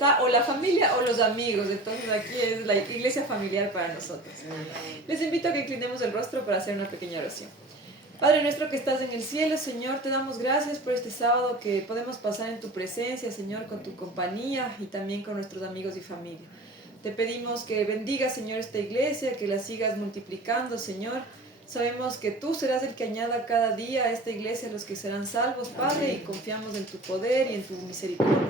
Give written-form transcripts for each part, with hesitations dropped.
está o la familia o los amigos. Entonces aquí es la iglesia familiar para nosotros. Les invito a que inclinemos el rostro para hacer una pequeña oración. Padre nuestro que estás en el cielo, Señor, te damos gracias por este sábado que podemos pasar en tu presencia, Señor, con tu compañía y también con nuestros amigos y familia. Te pedimos que bendigas, Señor, esta iglesia, que la sigas multiplicando, Señor. Sabemos que tú serás el que añada cada día a esta iglesia los que serán salvos, Padre, y confiamos en tu poder y en tu misericordia.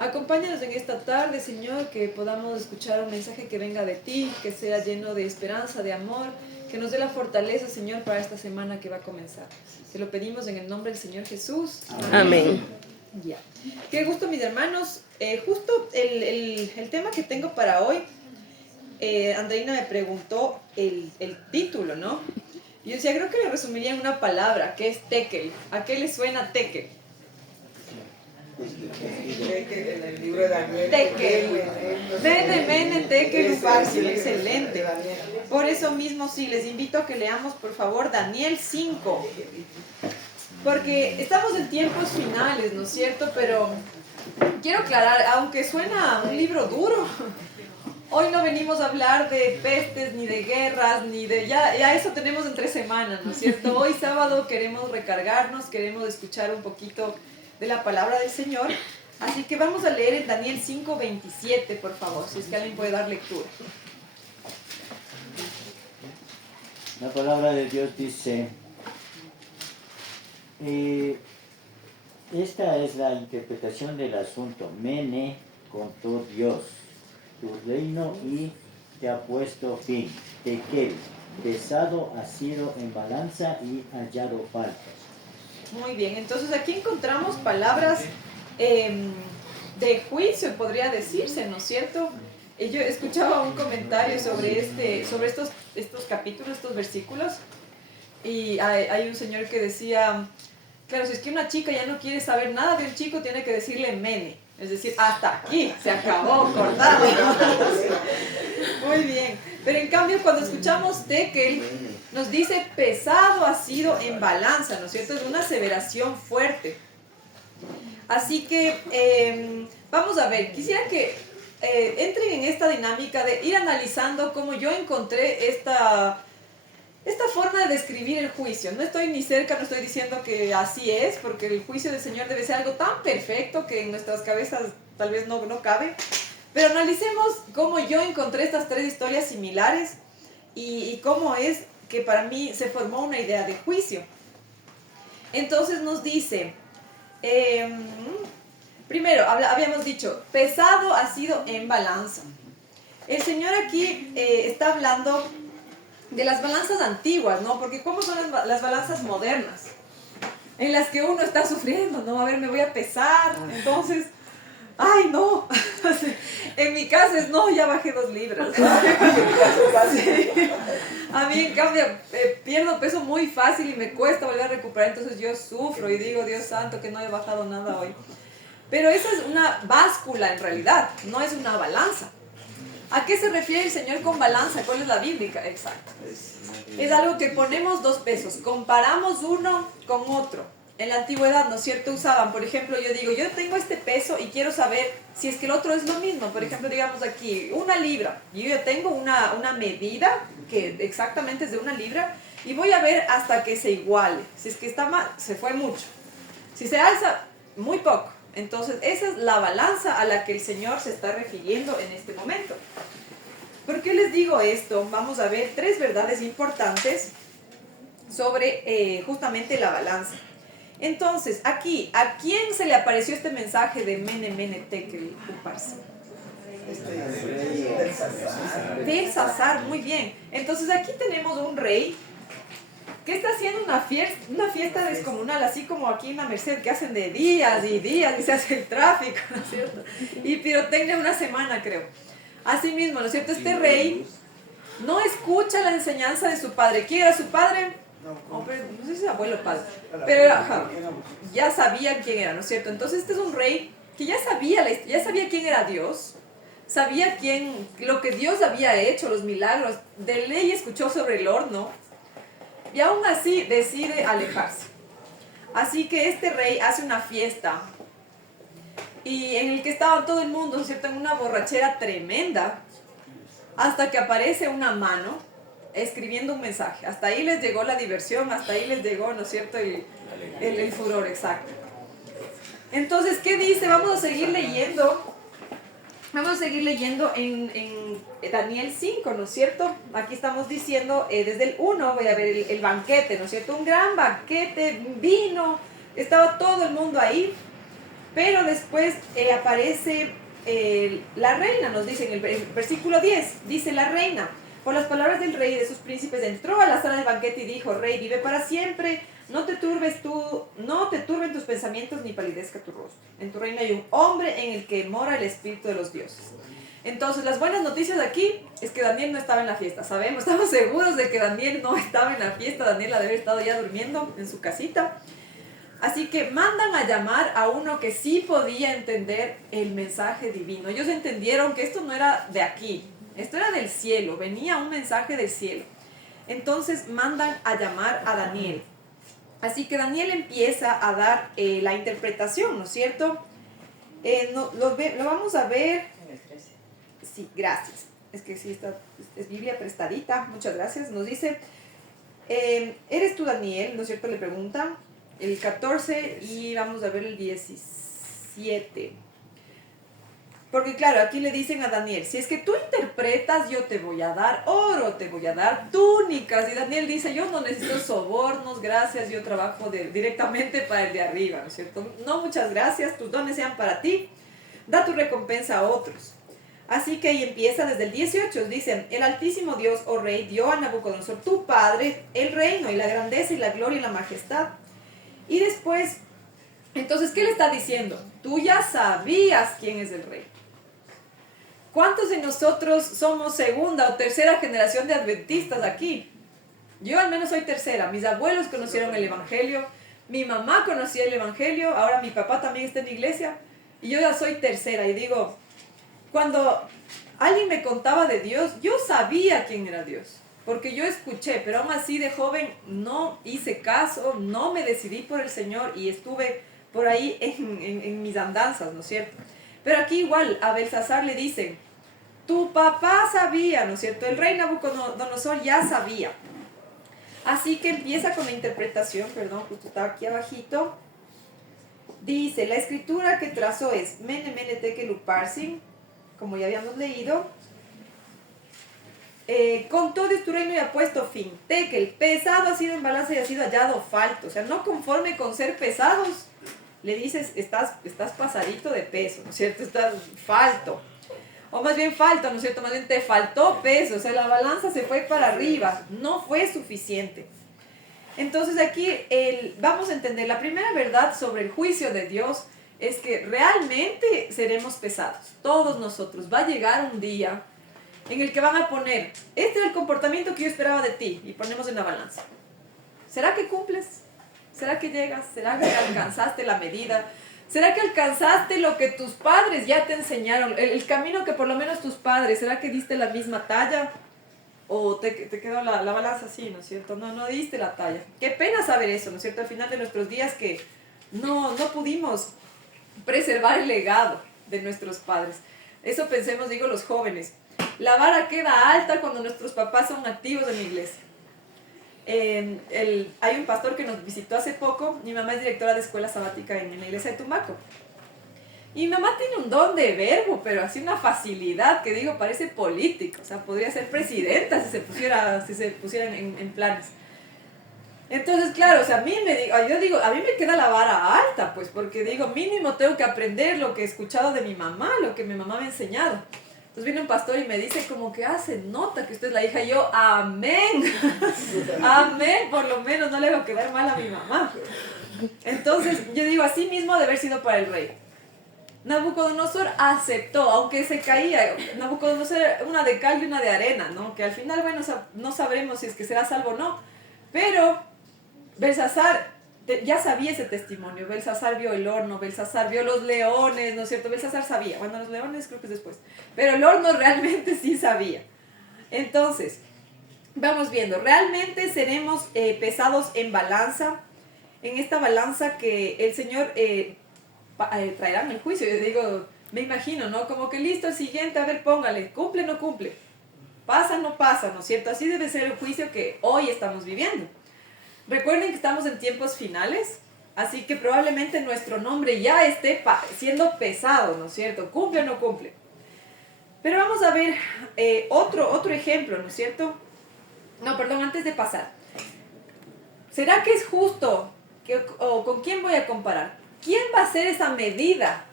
Acompáñanos en esta tarde, Señor, que podamos escuchar un mensaje que venga de ti, que sea lleno de esperanza, de amor, que nos dé la fortaleza, Señor, para esta semana que va a comenzar. Te lo pedimos en el nombre del Señor Jesús. Amén. Ya. Qué gusto, mis hermanos. Justo el tema que tengo para hoy, Andreina me preguntó el título, ¿no? Y yo decía, creo que le resumiría en una palabra, que es tekel. ¿A qué le suena tekel? El libro de Daniel. Tekel. Mene, tekel, fácil, excelente. Por eso mismo, sí, les invito a que leamos, por favor, Daniel 5. Porque estamos en tiempos finales, ¿no es cierto? Pero quiero aclarar, aunque suena un libro duro, hoy no venimos a hablar de pestes, ni de guerras, ni de... Ya eso tenemos en 3 semanas, ¿no es cierto? Hoy sábado queremos recargarnos, queremos escuchar un poquito de la palabra del Señor. Así que vamos a leer en Daniel 5:27, por favor, si es que alguien puede dar lectura. La palabra de Dios dice, esta es la interpretación del asunto. Mene contó Dios tu reino y te ha puesto fin. Tekel, pesado ha sido en balanza y hallado faltas. Muy bien, entonces aquí encontramos palabras de juicio, podría decirse, ¿no es cierto? Yo escuchaba un comentario sobre estos capítulos, estos versículos, y hay un señor que decía, claro, si es que una chica ya no quiere saber nada de un chico, tiene que decirle mene, es decir, hasta aquí, se acabó, cortado. Muy bien, pero en cambio cuando escuchamos tekel, nos dice pesado ha sido en balanza, ¿no es cierto? Es una aseveración fuerte. Así que vamos a ver, quisiera que entren en esta dinámica de ir analizando cómo yo encontré esta forma de describir el juicio. No estoy ni cerca, no estoy diciendo que así es, porque el juicio del Señor debe ser algo tan perfecto que en nuestras cabezas tal vez no cabe. Pero analicemos cómo yo encontré estas 3 historias similares y cómo es que para mí se formó una idea de juicio. Entonces nos dice, primero, habíamos dicho, pesado ha sido en balanza. El Señor aquí está hablando de las balanzas antiguas, ¿no? Porque ¿cómo son las balanzas modernas? En las que uno está sufriendo, ¿no? A ver, me voy a pesar, entonces... ¡Ay, no! En mi caso es, no, ya bajé 2 libras. A mí, en cambio, pierdo peso muy fácil y me cuesta volver a recuperar, entonces yo sufro y digo, Dios santo, que no he bajado nada hoy. Pero esa es una báscula en realidad, no es una balanza. ¿A qué se refiere el Señor con balanza? ¿Cuál es la bíblica? Exacto. Es algo que ponemos 2 pesos, comparamos uno con otro. En la antigüedad, ¿no es cierto? Usaban, por ejemplo, yo digo, yo tengo este peso y quiero saber si es que el otro es lo mismo. Por ejemplo, digamos aquí, 1 libra. Yo ya tengo una medida que exactamente es de 1 libra y voy a ver hasta que se iguale. Si es que está mal, se fue mucho. Si se alza, muy poco. Entonces, esa es la balanza a la que el Señor se está refiriendo en este momento. ¿Por qué les digo esto? Vamos a ver 3 verdades importantes sobre justamente la balanza. Entonces, aquí, ¿a quién se le apareció este mensaje de mene, mene, tekel, uparse? Belsasar, muy bien. Entonces, aquí tenemos un rey que está haciendo una fiesta descomunal, así como aquí en la Merced, que hacen de días y días y se hace el tráfico, ¿no es cierto? Y pirotecnia 1 semana, creo. Así mismo, ¿no es cierto? Este rey no escucha la enseñanza de su padre. ¿Quién era su padre? No sé si es abuelo o padre, pero ya sabía quién era, ¿no es cierto? Entonces este es un rey que ya sabía quién era Dios, sabía lo que Dios había hecho, los milagros, de ley escuchó sobre el horno, y aún así decide alejarse. Así que este rey hace una fiesta y en el que estaba todo el mundo, ¿no es cierto?, en una borrachera tremenda, hasta que aparece una mano escribiendo un mensaje. Hasta ahí les llegó la diversión, hasta ahí les llegó, ¿no es cierto?, el furor, exacto. Entonces, ¿qué dice? Vamos a seguir leyendo. Vamos a seguir leyendo en Daniel 5, ¿no es cierto? Aquí estamos diciendo, desde el 1, voy a ver el banquete, ¿no es cierto? Un gran banquete, vino, estaba todo el mundo ahí, pero después aparece la reina, nos dice en el versículo 10, dice la reina, por las palabras del rey y de sus príncipes, entró a la sala del banquete y dijo, rey, vive para siempre, no te turben tus pensamientos ni palidezca tu rostro. En tu reino hay un hombre en el que mora el espíritu de los dioses. Entonces, las buenas noticias aquí es que Daniel no estaba en la fiesta. Estamos seguros de que Daniel no estaba en la fiesta. Daniel ha de haber estado ya durmiendo en su casita. Así que mandan a llamar a uno que sí podía entender el mensaje divino. Ellos entendieron que esto no era de aquí, esto era del cielo, venía un mensaje del cielo. Entonces mandan a llamar a Daniel. Así que Daniel empieza a dar la interpretación, ¿no es cierto? Lo vamos a ver. Sí, gracias. Es que sí, es Biblia prestadita. Muchas gracias. Nos dice, ¿eres tú Daniel? ¿No es cierto? Le preguntan. El 14 y vamos a ver el 17. Porque claro, aquí le dicen a Daniel, si es que tú interpretas, yo te voy a dar oro, te voy a dar túnicas. Y Daniel dice, yo no necesito sobornos, gracias, yo trabajo directamente para el de arriba, ¿no es cierto? No, muchas gracias, tus dones sean para ti, da tu recompensa a otros. Así que ahí empieza desde el 18, dicen, el altísimo Dios, oh rey, dio a Nabucodonosor, tu padre, el reino y la grandeza y la gloria y la majestad. Y después, entonces, ¿qué le está diciendo? Tú ya sabías quién es el rey. ¿Cuántos de nosotros somos segunda o tercera generación de adventistas aquí? Yo al menos soy tercera. Mis abuelos conocieron el evangelio, mi mamá conocía el evangelio, ahora mi papá también está en la iglesia, y yo ya soy tercera. Y digo, cuando alguien me contaba de Dios, yo sabía quién era Dios. Porque yo escuché, pero aún así de joven no hice caso, no me decidí por el Señor y estuve por ahí en mis andanzas, ¿no es cierto? Pero aquí igual a Belsasar le dicen, tu papá sabía, ¿no es cierto? El rey Nabucodonosor ya sabía. Así que empieza con la interpretación, perdón, justo estaba aquí abajito. Dice, la escritura que trazó es Mene Mene Tekel Uparsin, como ya habíamos leído. Con todo tu reino y ha puesto fin. Tekel, pesado ha sido en balanza y ha sido hallado falto. O sea, no conforme con ser pesados, le dices, estás pasadito de peso, ¿no es cierto? Estás falto. O más bien falta, ¿no es cierto? Más bien te faltó peso. O sea, la balanza se fue para arriba. No fue suficiente. Entonces aquí vamos a entender la primera verdad sobre el juicio de Dios es que realmente seremos pesados. Todos nosotros. Va a llegar un día en el que van a poner, este es el comportamiento que yo esperaba de ti, y ponemos en la balanza. ¿Será que cumples? ¿Será que llegas? ¿Será que alcanzaste la medida? ¿Será que alcanzaste lo que tus padres ya te enseñaron? El camino que por lo menos tus padres, ¿será que diste la misma talla? ¿O te quedó la balanza así, ¿no es cierto? No diste la talla. Qué pena saber eso, ¿no es cierto? Al final de nuestros días que no pudimos preservar el legado de nuestros padres. Eso pensemos, digo, los jóvenes. La vara queda alta cuando nuestros papás son activos en la iglesia. Hay un pastor que nos visitó hace poco. Mi mamá es directora de escuela sabática en la iglesia de Tumaco. Y mi mamá tiene un don de verbo, pero así una facilidad que digo, parece político. O sea, podría ser presidenta si se pusieran en planes. Entonces, claro, o sea, a mí me queda la vara alta, pues, porque digo, mínimo tengo que aprender lo que he escuchado de mi mamá, lo que mi mamá me ha enseñado. Entonces viene un pastor y me dice como que, se nota que usted es la hija. Y yo, amén, amén, por lo menos no le hago quedar mal a mi mamá. Entonces yo digo, así mismo ha de haber sido para el rey. Nabucodonosor aceptó, aunque se caía. Nabucodonosor era una de cal y una de arena, ¿no? Que al final, bueno, no sabremos si es que será salvo o no. Pero Belsasar ya sabía ese testimonio. Belsasar vio el horno, Belsasar vio los leones, ¿no es cierto? Belsasar sabía. Bueno, los leones creo que es después. Pero el horno realmente sí sabía. Entonces, vamos viendo. Realmente seremos pesados en balanza. En esta balanza que el Señor traerán el juicio. Yo digo, me imagino, ¿no? Como que listo, el siguiente, a ver, póngale, cumple o no cumple, pasa o no pasa, ¿no es cierto? Así debe ser el juicio que hoy estamos viviendo. Recuerden que estamos en tiempos finales, así que probablemente nuestro nombre ya esté siendo pesado, ¿no es cierto? ¿Cumple o no cumple? Pero vamos a ver otro ejemplo, ¿no es cierto? No, perdón, antes de pasar. ¿Será que es justo? ¿O con quién voy a comparar? ¿Quién va a ser esa medida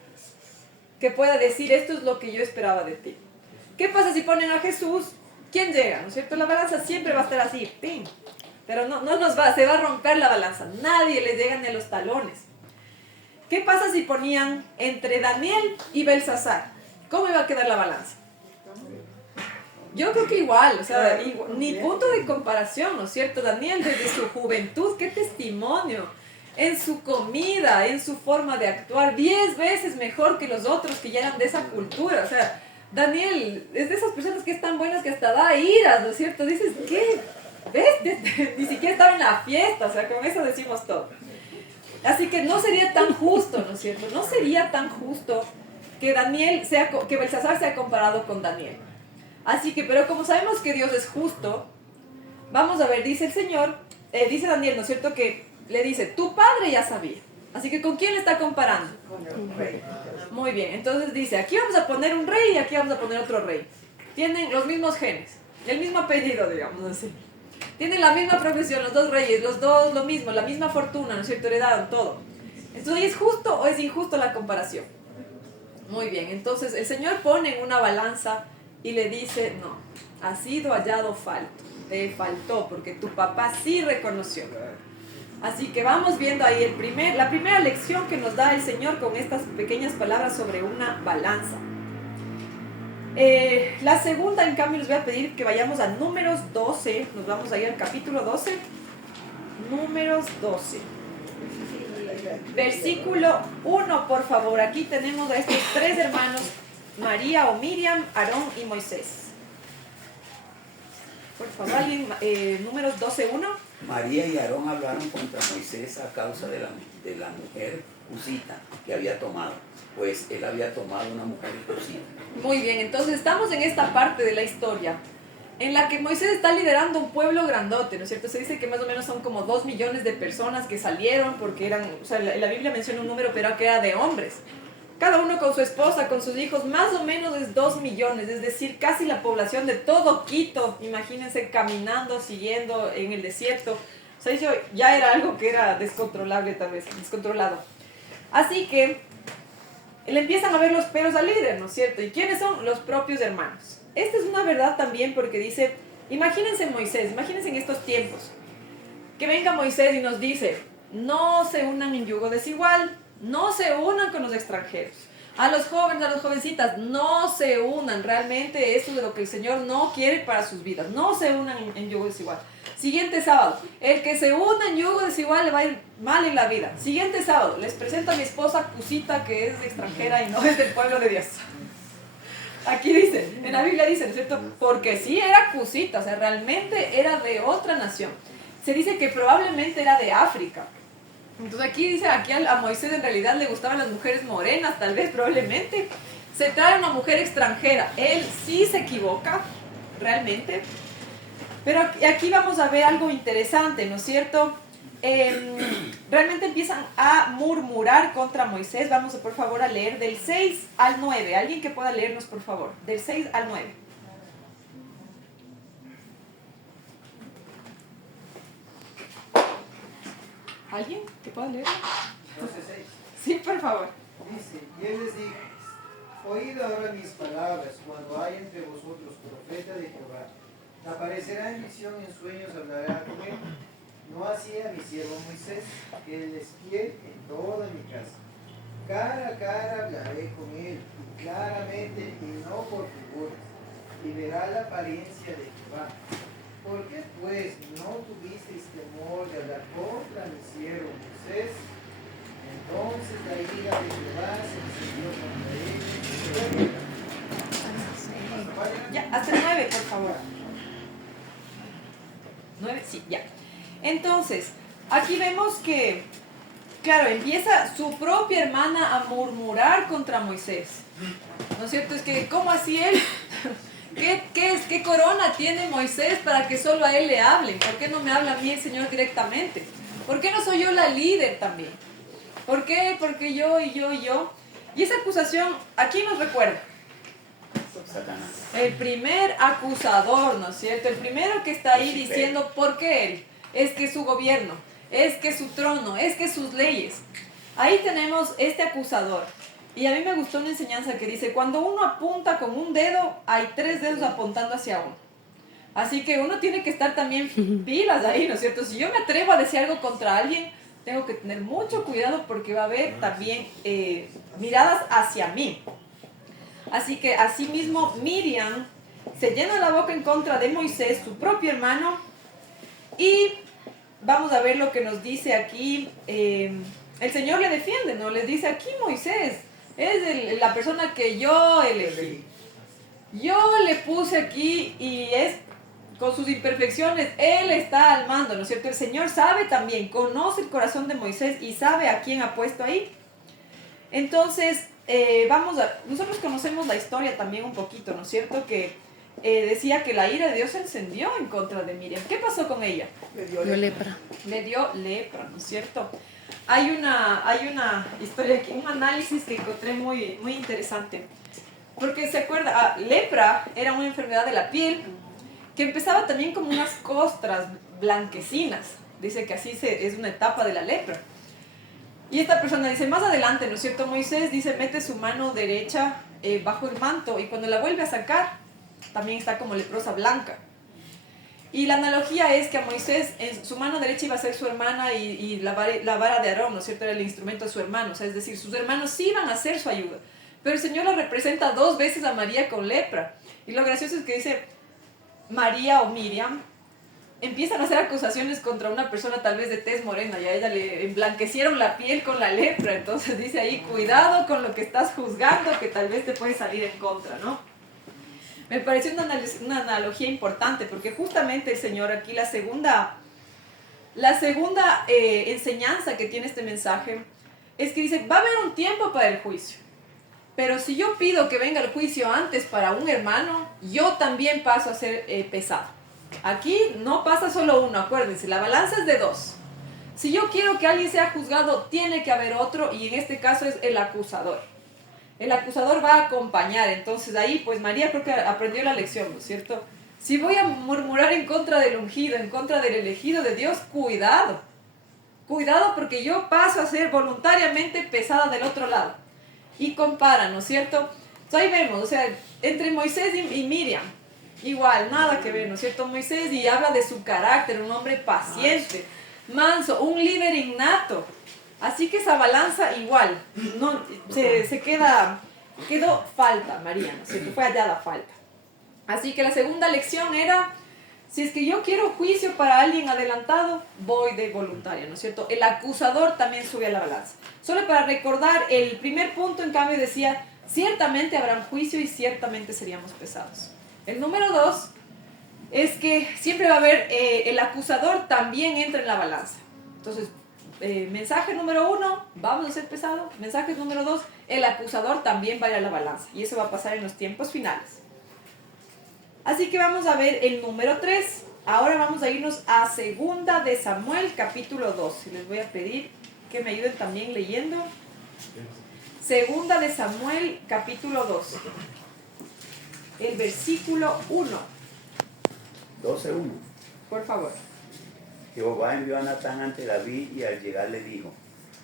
que pueda decir esto es lo que yo esperaba de ti? ¿Qué pasa si ponen a Jesús? ¿Quién llega? ¿No es cierto? La balanza siempre va a estar así, ¡pim! Pero se va a romper la balanza. Nadie le llega ni a los talones. ¿Qué pasa si ponían entre Daniel y Belsasar? ¿Cómo iba a quedar la balanza? Yo creo que igual, o sea, ni punto de comparación, ¿no es cierto? Daniel desde su juventud, qué testimonio, en su comida, en su forma de actuar, 10 veces mejor que los otros que ya eran de esa cultura. O sea, Daniel es de esas personas que es tan buenas que hasta da iras, ¿no es cierto? Dices, ¿qué? ¿Ves? Ni siquiera estaba en la fiesta, o sea, con eso decimos todo. Así que no sería tan justo, ¿no es cierto? No sería tan justo que que Belsasar sea comparado con Daniel. Así que, pero como sabemos que Dios es justo, vamos a ver, dice el Señor, dice Daniel, ¿no es cierto? Que le dice, tu padre ya sabía. Así que, ¿con quién le está comparando? Con el rey. Muy bien, entonces dice, aquí vamos a poner un rey y aquí vamos a poner otro rey. Tienen los mismos genes, el mismo apellido, digamos así. Tienen la misma profesión, los dos reyes, los dos lo mismo, la misma fortuna, ¿no es cierto? Heredaron todo. Entonces, ¿es justo o es injusto la comparación? Muy bien, entonces el Señor pone en una balanza y le dice, no, has sido hallado falto, te faltó, porque tu papá sí reconoció. Así que vamos viendo ahí la primera lección que nos da el Señor con estas pequeñas palabras sobre una balanza. La segunda, en cambio, les voy a pedir que vayamos a Números 12, nos vamos a ir al capítulo 12, Números 12. Versículo 1, por favor. Aquí tenemos a estos tres hermanos, María o Miriam, Aarón y Moisés. Por favor, alguien, Números 12:1. María y Aarón hablaron contra Moisés a causa de la mujer cusita que había tomado, pues él había tomado una mujer cusita. Muy bien, entonces estamos en esta parte de la historia en la que Moisés está liderando un pueblo grandote, ¿no es cierto? Se dice que más o menos son como 2 millones de personas que salieron porque eran, o sea, la Biblia menciona un número, pero que era de hombres. Cada uno con su esposa, con sus hijos, más o menos es 2 millones, es decir, casi la población de todo Quito, imagínense, caminando, siguiendo en el desierto. O sea, eso ya era algo que era descontrolable tal vez, descontrolado. Así que le empiezan a ver los pelos al líder, ¿no es cierto? ¿Y quiénes son? Los propios hermanos. Esta es una verdad también porque dice, imagínense Moisés, imagínense en estos tiempos, que venga Moisés y nos dice, no se unan en yugo desigual, no se unan con los extranjeros. A los jóvenes, a las jovencitas, no se unan. Realmente esto es de lo que el Señor no quiere para sus vidas. No se unan en yugo desigual. Siguiente sábado, el que se una en yugo desigual le va a ir mal en la vida. Siguiente sábado, les presento a mi esposa Cusita, que es extranjera y no es del pueblo de Dios. Aquí dice, en la Biblia dice, ¿no es cierto? Porque sí era Cusita, o sea, realmente era de otra nación. Se dice que probablemente era de África. Entonces aquí dice, aquí a Moisés en realidad le gustaban las mujeres morenas, tal vez, probablemente. Se trae una mujer extranjera. Él sí se equivoca, realmente. Pero aquí vamos a ver algo interesante, ¿no es cierto? Realmente empiezan a murmurar contra Moisés. Vamos, por favor, a leer del 6 al 9. Alguien que pueda leernos, por favor, del 6 al 9. ¿Alguien que pueda leer? 12:6. Sí, por favor. Dice, y él les dijo, oíd ahora mis palabras, cuando hay entre vosotros profeta de Jehová, aparecerá en visión, en sueños hablará con él. No así a mi siervo Moisés, que él es fiel en toda mi casa. Cara a cara hablaré con él, y claramente, y no por figuras, y verá la apariencia de Jehová. ¿Por qué pues no tuvisteis temor de hablar contra mi siervo Moisés? Entonces la ira de Jehová se encendió contra él. Ya, hasta el 9, por favor. 9, sí, ya. Entonces, aquí vemos que claro, empieza su propia hermana a murmurar contra Moisés. ¿No es cierto? Es que, ¿cómo así él? ¿Qué corona tiene Moisés para que solo a él le hablen? ¿Por qué no me habla a mí el Señor directamente? ¿Por qué no soy yo la líder también? ¿Por qué? Porque yo y yo y yo. Y esa acusación, aquí nos recuerda. Satanás. El primer acusador, ¿no es cierto? El primero que está ahí diciendo, ¿por qué él? Es que su gobierno, es que su trono, es que sus leyes. Ahí tenemos este acusador. Y a mí me gustó una enseñanza que dice, cuando uno apunta con un dedo, hay 3 dedos apuntando hacia uno. Así que uno tiene que estar también pilas ahí, ¿no es cierto? Si yo me atrevo a decir algo contra alguien, tengo que tener mucho cuidado porque va a haber también miradas hacia mí. Así que asimismo Miriam se llena la boca en contra de Moisés, su propio hermano, y vamos a ver lo que nos dice aquí. El Señor le defiende, ¿no? Les dice, aquí Moisés es la persona que yo elegí. Yo le puse aquí y es con sus imperfecciones, Él está al mando, ¿no es cierto? El Señor sabe también, conoce el corazón de Moisés y sabe a quién ha puesto ahí. Entonces, nosotros conocemos la historia también un poquito, ¿no es cierto? Que decía que la ira de Dios se encendió en contra de Miriam. ¿Qué pasó con ella? Le dio lepra. Le dio lepra, ¿no es cierto? Hay una historia aquí, un análisis que encontré muy, muy interesante. Porque se acuerda, lepra era una enfermedad de la piel que empezaba también como unas costras blanquecinas. Dice que así es una etapa de la lepra. Y esta persona dice, más adelante, ¿no es cierto? Moisés dice, mete su mano derecha bajo el manto y cuando la vuelve a sacar, también está como leprosa blanca. Y la analogía es que a Moisés, en su mano derecha iba a ser su hermana y la vara de Aarón, ¿no es cierto? Era el instrumento de su hermano, o sea, es decir, sus hermanos sí iban a hacer su ayuda. Pero el Señor la representa 2 veces a María con lepra. Y lo gracioso es que dice, María o Miriam empiezan a hacer acusaciones contra una persona tal vez de tez morena y a ella le emblanquecieron la piel con la lepra. Entonces dice ahí, cuidado con lo que estás juzgando que tal vez te puede salir en contra, ¿no? Me pareció una analogía importante porque justamente el Señor aquí la segunda enseñanza que tiene este mensaje es que dice, va a haber un tiempo para el juicio. Pero si yo pido que venga el juicio antes para un hermano, yo también paso a ser pesado. Aquí no pasa solo uno, acuérdense, la balanza es de 2. Si yo quiero que alguien sea juzgado, tiene que haber otro, y en este caso es el acusador. El acusador va a acompañar, entonces ahí pues María creo que aprendió la lección, ¿no es cierto? Si voy a murmurar en contra del ungido, en contra del elegido de Dios, cuidado. Cuidado porque yo paso a ser voluntariamente pesada del otro lado. Y comparan, ¿no es cierto? Entonces ahí vemos, o sea, entre Moisés y Miriam, igual, nada que ver, ¿no es cierto? Moisés y habla de su carácter, un hombre paciente, manso, un líder innato. Así que esa balanza igual, no, quedó falta, María, ¿no es cierto? Fue hallada falta. Así que la segunda lección era, si es que yo quiero juicio para alguien adelantado, voy de voluntaria, ¿no es cierto? El acusador también sube a la balanza. Solo para recordar, el primer punto en cambio decía, ciertamente habrá juicio y ciertamente seríamos pesados. El número 2 es que siempre va a haber, el acusador también entra en la balanza. Entonces, mensaje número 1, vamos a ser pesados. Mensaje número 2, el acusador también va a ir a la balanza. Y eso va a pasar en los tiempos finales. Así que vamos a ver el número 3. Ahora vamos a irnos a 2 de Samuel, capítulo 2. Y les voy a pedir que me ayuden también leyendo. 2 de Samuel, capítulo 2. El versículo 1. 12:1. Por favor. Jehová envió a Natán ante David y al llegar le dijo,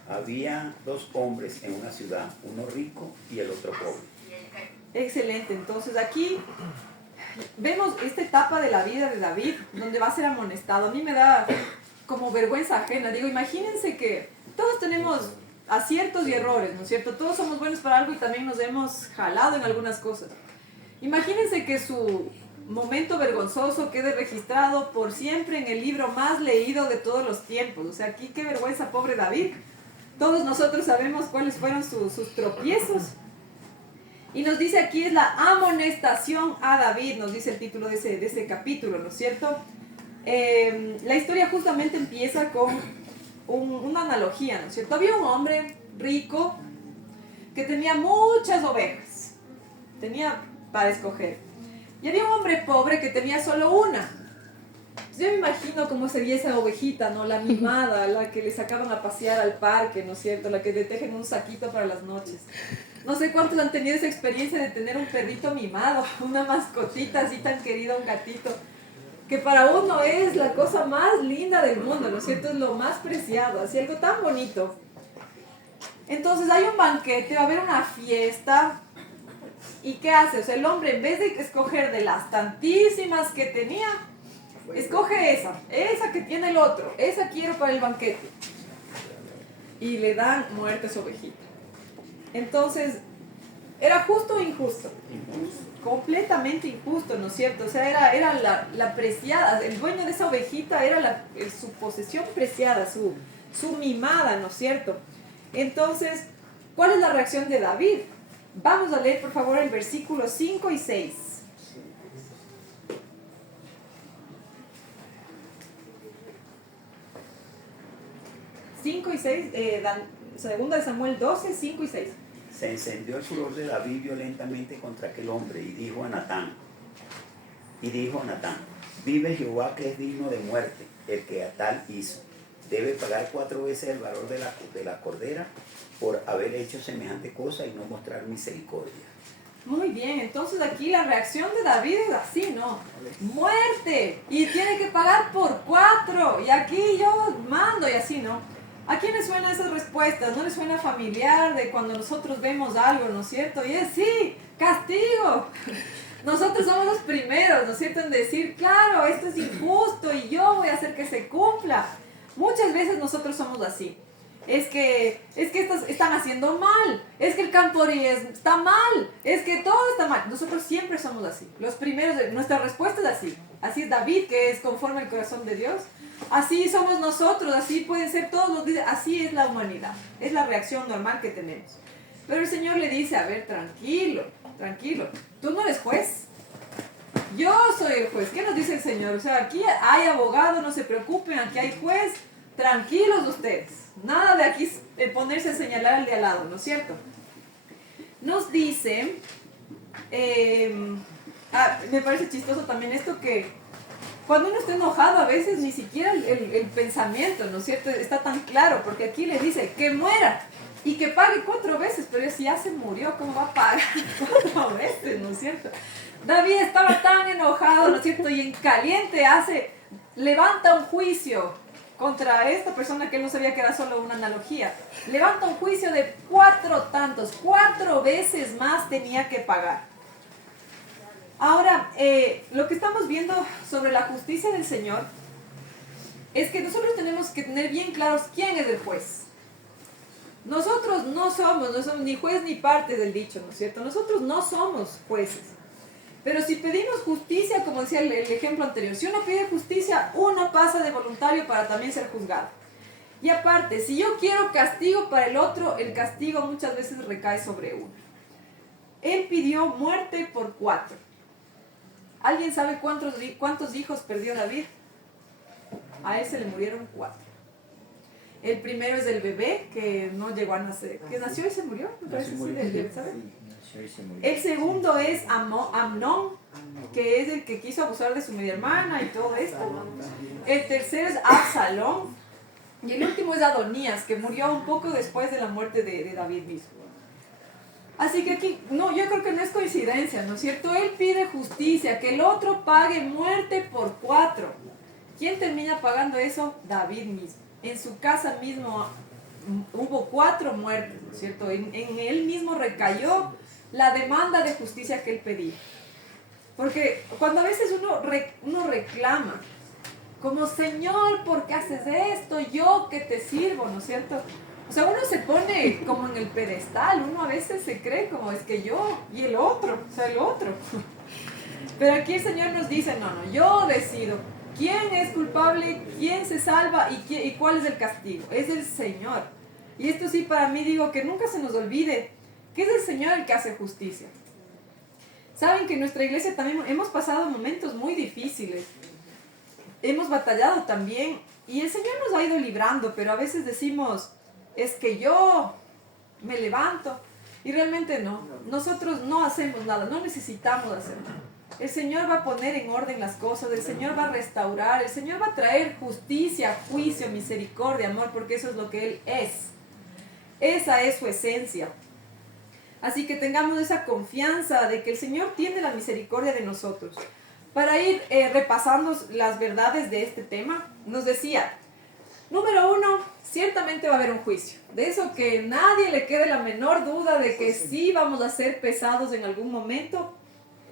había 2 hombres en una ciudad, uno rico y el otro pobre. Excelente. Entonces aquí vemos esta etapa de la vida de David, donde va a ser amonestado. A mí me da como vergüenza ajena. Digo, imagínense que todos tenemos aciertos y errores, ¿no es cierto? Todos somos buenos para algo y también nos hemos jalado en algunas cosas. Imagínense que su momento vergonzoso quede registrado por siempre en el libro más leído de todos los tiempos. O sea, aquí qué vergüenza, pobre David. Todos nosotros sabemos cuáles fueron sus tropiezos. Y nos dice aquí es la amonestación a David, nos dice el título de ese capítulo, ¿no es cierto? La historia justamente empieza con una analogía, ¿no es cierto? Había un hombre rico que tenía muchas ovejas, tenía para escoger. Y había un hombre pobre que tenía solo una. Yo me imagino cómo sería esa ovejita, ¿no? La mimada, la que le sacaban a pasear al parque, ¿no es cierto? La que le tejen un saquito para las noches. No sé cuántos han tenido esa experiencia de tener un perrito mimado, una mascotita así tan querida, un gatito, que para uno es la cosa más linda del mundo, ¿no es cierto? Es lo más preciado, así algo tan bonito. Entonces hay un banquete, va a haber una fiesta. ¿Y qué hace? O sea, el hombre, en vez de escoger de las tantísimas que tenía, escoge esa que tiene el otro, esa quiero para el banquete. Y le dan muerte a su ovejita. Entonces, ¿era justo o injusto? Completamente injusto, ¿no es cierto? O sea, era la preciada, el dueño de esa ovejita era su posesión preciada, su mimada, ¿no es cierto? Entonces, ¿cuál es la reacción de David? Vamos a leer, por favor, el versículo 5 y 6. Segunda de Samuel 12, 5 y 6. Se encendió el furor de David violentamente contra aquel hombre y dijo a Natán, vive Jehová que es digno de muerte, el que a tal hizo. Debe pagar 4 veces el valor de la cordera por haber hecho semejante cosa y no mostrar misericordia. Muy bien, entonces aquí la reacción de David es así, ¿no? Muerte, y tiene que pagar por 4, y aquí yo mando, y así, ¿no? ¿A quién le suenan esas respuestas? ¿No le suena familiar de cuando nosotros vemos algo, ¿no es cierto? Y es, sí, castigo. Nosotros somos los primeros, ¿no es cierto?, en decir, claro, esto es injusto y yo voy a hacer que se cumpla. Muchas veces nosotros somos así. Es que estos están haciendo mal, es que el Camporí está mal, es que todo está mal. Nosotros siempre somos así. Los primeros, nuestra respuesta es así. Así es David, que es conforme al corazón de Dios. Así somos nosotros, así pueden ser todos los días, así es la humanidad. Es la reacción normal que tenemos. Pero el Señor le dice, a ver, tranquilo, tú no eres juez. Yo soy el juez. ¿Qué nos dice el Señor? O sea, aquí hay abogado, no se preocupen, aquí hay juez. Tranquilos ustedes. Nada de aquí ponerse a señalar al de al lado, ¿no es cierto? Nos dice, me parece chistoso también esto que cuando uno está enojado a veces ni siquiera el pensamiento, ¿no es cierto?, está tan claro, porque aquí le dice que muera y que pague 4 veces, pero si ya se murió, ¿cómo va a pagar 4 veces, ¿no es cierto? David estaba tan enojado, ¿no es cierto?, y en caliente levanta un juicio contra esta persona que él no sabía que era solo una analogía. Levanta un juicio de 4 veces más tenía que pagar. Ahora, lo que estamos viendo sobre la justicia del Señor es que nosotros tenemos que tener bien claros quién es el juez. Nosotros no somos ni juez ni parte del dicho, ¿no es cierto? Nosotros no somos jueces. Pero si pedimos justicia, como decía el ejemplo anterior, si uno pide justicia, uno pasa de voluntario para también ser juzgado. Y aparte, si yo quiero castigo para el otro, el castigo muchas veces recae sobre uno. Él pidió muerte por 4. ¿Alguien sabe cuántos hijos perdió David? A él se le murieron 4. El primero es el bebé, que no llegó a nacer, que nació y se murió, me parece, ¿sabes? El segundo es Amnón, que es el que quiso abusar de su media hermana y todo esto. El tercero es Absalón. Y el último es Adonías, que murió un poco después de la muerte de David mismo. Así que aquí, no, yo creo que no es coincidencia, ¿no es cierto? Él pide justicia, que el otro pague muerte por 4. ¿Quién termina pagando eso? David mismo. En su casa mismo hubo 4 muertes, ¿no es cierto? En él mismo recayó la demanda de justicia que él pedía. Porque cuando a veces uno reclama, como Señor, ¿por qué haces esto? Yo que te sirvo, ¿no es cierto? O sea, uno se pone como en el pedestal, uno a veces se cree como es que yo y el otro, o sea, el otro. Pero aquí el Señor nos dice, no, yo decido quién es culpable, quién se salva y cuál es el castigo. Es el Señor. Y esto sí, para mí digo que nunca se nos olvide que es el Señor el que hace justicia. Saben que en nuestra iglesia también hemos pasado momentos muy difíciles. Hemos batallado también Y el Señor nos ha ido librando, pero a veces decimos, es que yo me levanto. Y realmente no. Nosotros no hacemos nada, no necesitamos hacer nada. El Señor va a poner en orden las cosas, el Señor va a restaurar, el Señor va a traer justicia, juicio, misericordia, amor, porque eso es lo que Él es. Esa es su esencia. Así que tengamos esa confianza de que el Señor tiene la misericordia de nosotros. Para ir repasando las verdades de este tema, nos decía, número 1, ciertamente va a haber un juicio. De eso que nadie le quede la menor duda de que sí vamos a ser pesados en algún momento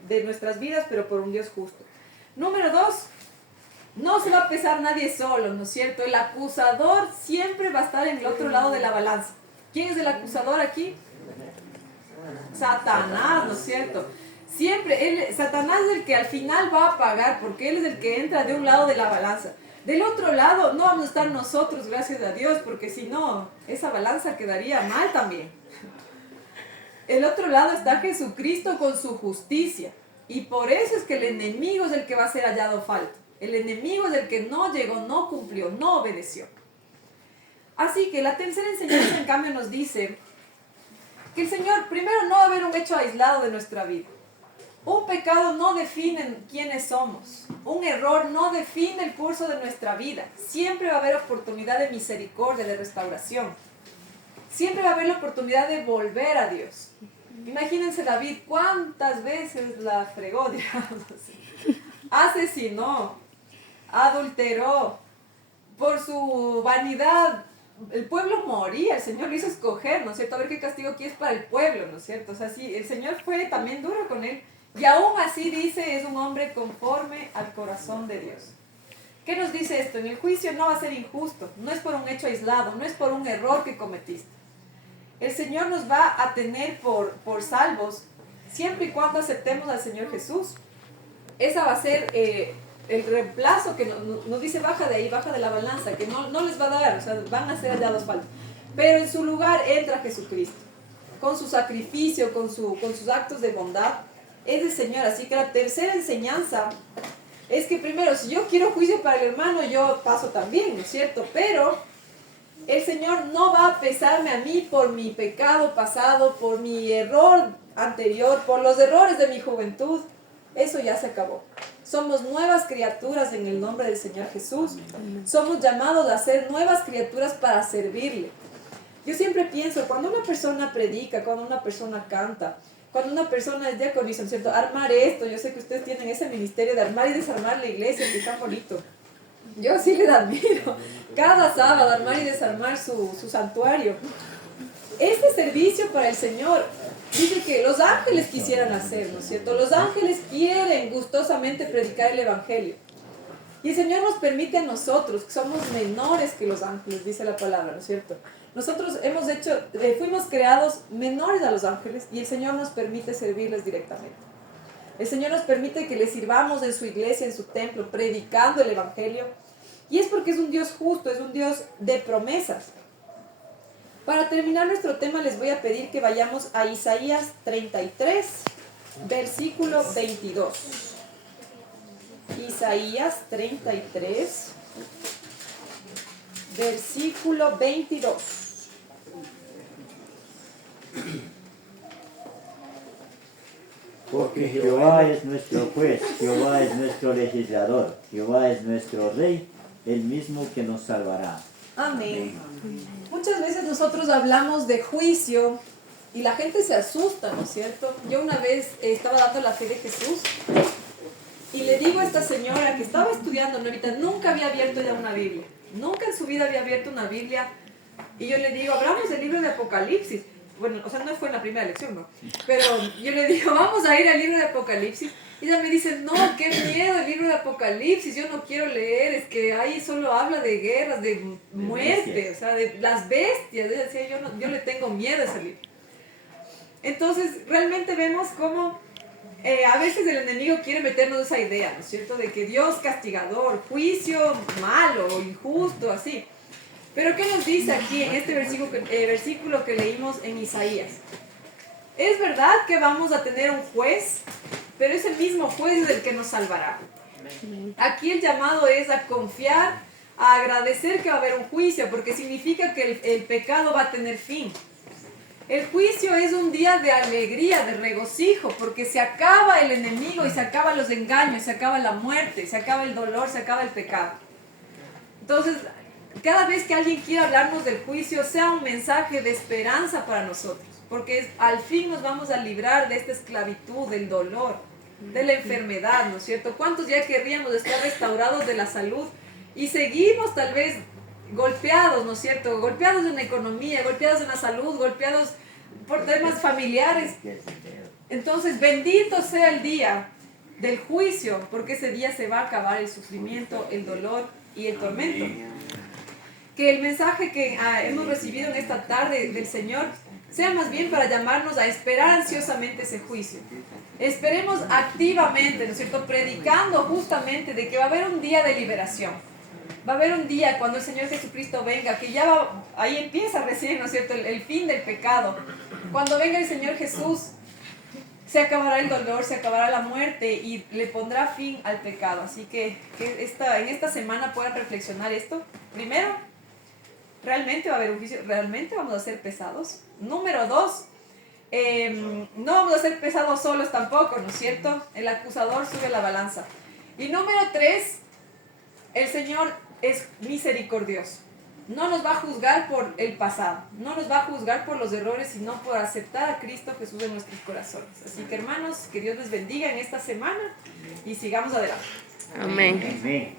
de nuestras vidas, pero por un Dios justo. Número 2, no se va a pesar nadie solo, ¿no es cierto? El acusador siempre va a estar en el otro lado de la balanza. ¿Quién es el acusador aquí? Satanás, ¿no es cierto? Siempre, Satanás es el que al final va a pagar, porque él es el que entra de un lado de la balanza. Del otro lado no vamos a estar nosotros, gracias a Dios, porque si no, esa balanza quedaría mal también. El otro lado está Jesucristo con su justicia. Y por eso es que el enemigo es el que va a ser hallado falto. El enemigo es el que no llegó, no cumplió, no obedeció. Así que la tercera enseñanza, en cambio, nos dice que el Señor, primero, no va a haber un hecho aislado de nuestra vida. Un pecado no define quiénes somos. Un error no define el curso de nuestra vida. Siempre va a haber oportunidad de misericordia, de restauración. Siempre va a haber la oportunidad de volver a Dios. Imagínense David, cuántas veces la fregó, digamos así. Asesinó, adulteró, por su vanidad. El pueblo moría, el Señor lo hizo escoger, ¿no es cierto? A ver qué castigo quieres para el pueblo, ¿no es cierto? O sea, sí, el Señor fue también duro con él. Y aún así dice, es un hombre conforme al corazón de Dios. ¿Qué nos dice esto? En el juicio no va a ser injusto, no es por un hecho aislado, no es por un error que cometiste. El Señor nos va a tener por salvos, siempre y cuando aceptemos al Señor Jesús. Esa va a ser el reemplazo que nos dice, baja de ahí, baja de la balanza, que no les va a dar, o sea, van a ser hallados faltos. Pero en su lugar entra Jesucristo, con su sacrificio, con sus actos de bondad. Es el Señor. Así que la tercera enseñanza es que primero, si yo quiero juicio para el hermano, yo paso también, ¿no es cierto? Pero el Señor no va a pesarme a mí por mi pecado pasado, por mi error anterior, por los errores de mi juventud. Eso ya se acabó. Somos nuevas criaturas en el nombre del Señor Jesús. Somos llamados a ser nuevas criaturas para servirle. Yo siempre pienso, cuando una persona predica, cuando una persona canta, cuando una persona es diaconisa, ¿no es cierto? Armar esto, yo sé que ustedes tienen ese ministerio de armar y desarmar la iglesia, que es tan bonito. Yo sí les admiro. Cada sábado armar y desarmar su santuario. Este servicio para el Señor, dice que los ángeles quisieran hacer, ¿no es cierto? Los ángeles quieren gustosamente predicar el Evangelio. Y el Señor nos permite a nosotros, que somos menores que los ángeles, dice la palabra, ¿no es cierto? Nosotros fuimos creados menores a los ángeles y el Señor nos permite servirles directamente. El Señor nos permite que le sirvamos en su iglesia, en su templo, predicando el Evangelio. Y es porque es un Dios justo, es un Dios de promesas. Para terminar nuestro tema les voy a pedir que vayamos a Isaías 33, versículo 22. Isaías 33, versículo 22. Porque Jehová es nuestro juez, Jehová es nuestro legislador, Jehová es nuestro rey, el mismo que nos salvará. Amén. Muchas veces nosotros hablamos de juicio y la gente se asusta, ¿no es cierto? Yo una vez estaba dando la fe de Jesús y le digo a esta señora que estaba estudiando, ahorita nunca había abierto ya una Biblia, nunca en su vida había abierto una Biblia, y yo le digo, hablamos del libro de Apocalipsis. Bueno, o sea, no fue en la primera lección, ¿no? Pero yo le digo, vamos a ir al libro de Apocalipsis. Y ella me dice, no, qué miedo el libro de Apocalipsis, yo no quiero leer, es que ahí solo habla de guerras, de muerte, o sea, de las bestias. Ella decía, yo le tengo miedo a ese libro. Entonces, realmente vemos cómo a veces el enemigo quiere meternos esa idea, ¿no es cierto? De que Dios castigador, juicio malo, injusto, así. Pero ¿qué nos dice aquí en este versículo que leímos en Isaías? Es verdad que vamos a tener un juez, pero ese mismo juez es el que nos salvará. Aquí el llamado es a confiar, a agradecer que va a haber un juicio, porque significa que el pecado va a tener fin. El juicio es un día de alegría, de regocijo, porque se acaba el enemigo y se acaban los engaños, se acaba la muerte, se acaba el dolor, se acaba el pecado. Entonces, cada vez que alguien quiera hablarnos del juicio, sea un mensaje de esperanza para nosotros, porque al fin nos vamos a librar de esta esclavitud, del dolor, de la enfermedad, ¿no es cierto? ¿Cuántos ya querríamos estar restaurados de la salud y seguimos tal vez golpeados, ¿no es cierto? Golpeados en la economía, golpeados en la salud, golpeados por temas familiares. Entonces, bendito sea el día del juicio, porque ese día se va a acabar el sufrimiento, el dolor y el tormento. Que el mensaje que hemos recibido en esta tarde del Señor sea más bien para llamarnos a esperar ansiosamente ese juicio. Esperemos activamente, ¿no es cierto? Predicando justamente de que va a haber un día de liberación. Va a haber un día cuando el Señor Jesucristo venga, que ya va, ahí empieza recién, ¿no es cierto?, el fin del pecado. Cuando venga el Señor Jesús, se acabará el dolor, se acabará la muerte y le pondrá fin al pecado. Así que en esta semana puedan reflexionar esto. Primero, ¿realmente va a haber un juicio? ¿Realmente vamos a ser pesados? Número 2, no vamos a ser pesados solos tampoco, ¿no es cierto? El acusador sube la balanza. Y número 3, el Señor es misericordioso. No nos va a juzgar por el pasado, no nos va a juzgar por los errores, sino por aceptar a Cristo Jesús en nuestros corazones. Así que, hermanos, que Dios les bendiga en esta semana y sigamos adelante. Amén. Amén.